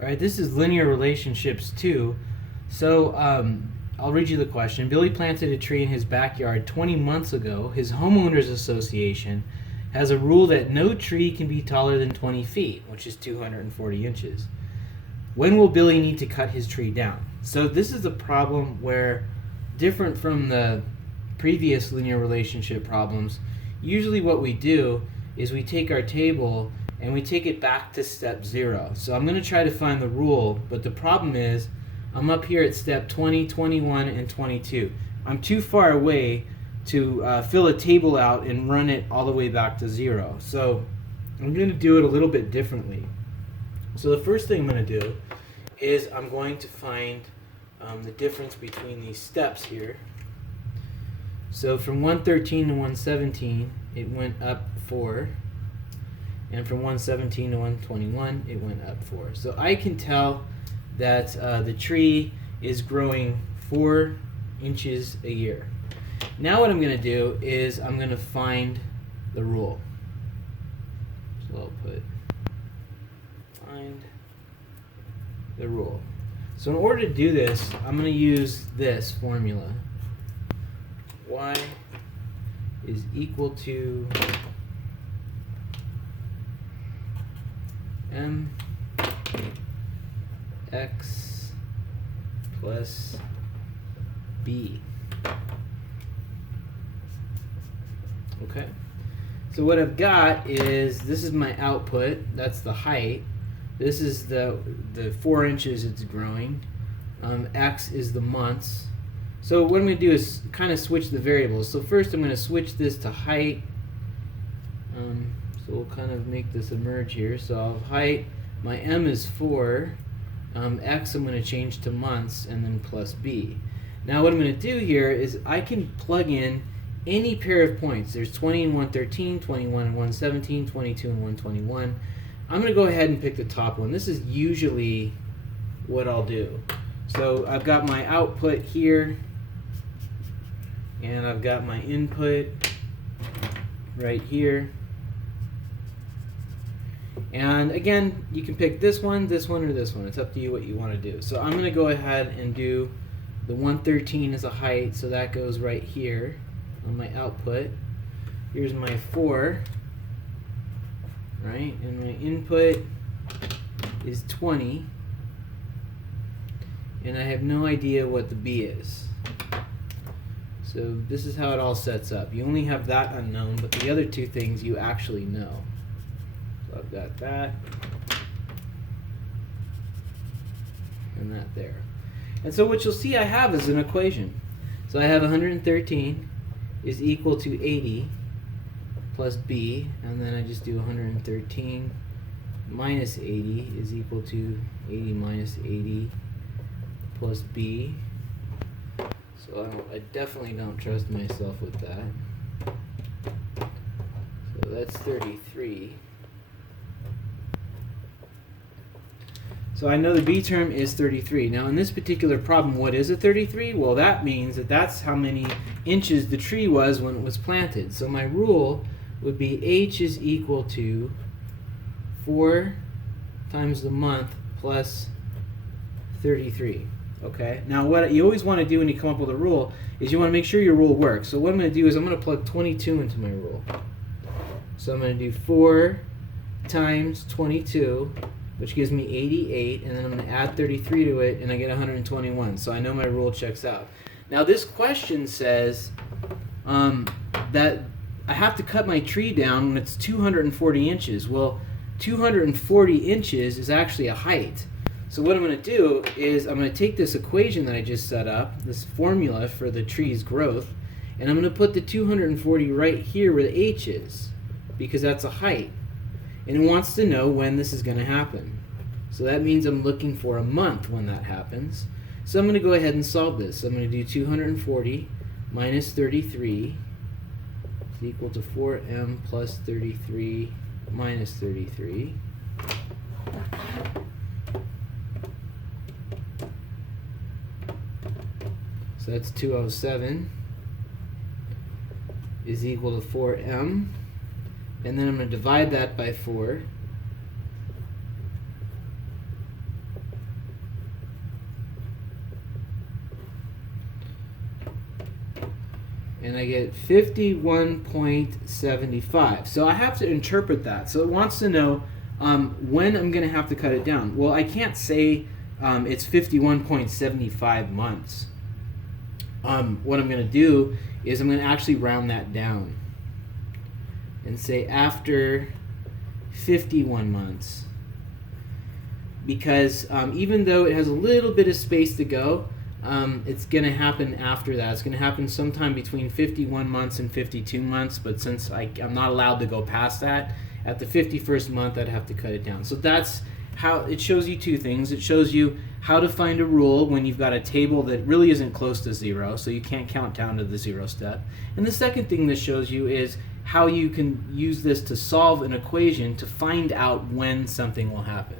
All right, this is linear relationships 2. So I'll read you the question. Billy planted a tree in his backyard 20 months ago. His homeowners association has a rule that no tree can be taller than 20 feet, which is 240 inches. When will Billy need to cut his tree down? So this is a problem where, different from the previous linear relationship problems, usually what we do is we take our table and we take it back to step 0. So I'm going to try to find the rule, but the problem is I'm up here at step 20, 21, and 22. I'm too far away to fill a table out and run it all the way back to 0. So I'm going to do it a little bit differently. So the first thing I'm going to do is I'm going to find the difference between these steps here. So from 113 to 117, it went up 4. And from 117 to 121, it went up 4. So I can tell that the tree is growing 4 inches a year. Now what I'm going to do is I'm going to find the rule. So I'll put find the rule. So in order to do this, I'm going to use this formula. Y is equal to mx plus b. Okay. So what I've got is, this is my output, that's the height. This is the 4 inches it's growing. X is the months. So what I'm going to do is kind of switch the variables. So first I'm going to switch this to height. So we'll kind of make this emerge here. So I'll have height, my M is 4, X I'm going to change to months, and then plus B. Now what I'm going to do here is I can plug in any pair of points. There's 20 and 113, 21 and 117, 22 and 121. I'm going to go ahead and pick the top one. This is usually what I'll do. So I've got my output here, and I've got my input right here. And again, you can pick this one, or this one. It's up to you what you want to do. So I'm going to go ahead and do the 113 as a height, so that goes right here on my output. Here's my 4, right? And my input is 20. And I have no idea what the B is. So this is how it all sets up. You only have that unknown, but the other two things you actually know. So I've got that and that there. And so what you'll see I have is an equation. So I have 113 is equal to 80 plus B, and then I just do 113 minus 80 is equal to 80 minus 80 plus B. So I definitely don't trust myself with that. So that's 33. So I know the B term is 33. Now in this particular problem, what is a 33? Well, that means that that's how many inches the tree was when it was planted. So my rule would be H is equal to 4 times the month plus 33. Okay. Now what you always want to do when you come up with a rule is you want to make sure your rule works. So what I'm going to do is I'm going to plug 22 into my rule. So I'm going to do 4 times 22, which gives me 88, and then I'm going to add 33 to it, and I get 121. So I know my rule checks out. Now this question says that I have to cut my tree down when it's 240 inches. Well, 240 inches is actually a height. So what I'm going to do is I'm going to take this equation that I just set up, this formula for the tree's growth, and I'm going to put the 240 right here where the H is, because that's a height. And it wants to know when this is going to happen. So that means I'm looking for a month when that happens. So I'm going to go ahead and solve this. So I'm going to do 240 minus 33 is equal to 4m plus 33 minus 33. So that's 207 is equal to 4m. And then I'm going to divide that by 4. and I get 51.75. So I have to interpret that. So it wants to know when I'm going to have to cut it down. Well, I can't say it's 51.75 months. What I'm going to do is I'm going to actually round that down and say after 51 months. Because even though it has a little bit of space to go, it's going to happen after that. It's going to happen sometime between 51 months and 52 months, but since I'm not allowed to go past that, at the 51st month I'd have to cut it down. So that's how it shows you two things. It shows you how to find a rule when you've got a table that really isn't close to zero, so you can't count down to the zero step. And the second thing this shows you is how you can use this to solve an equation to find out when something will happen.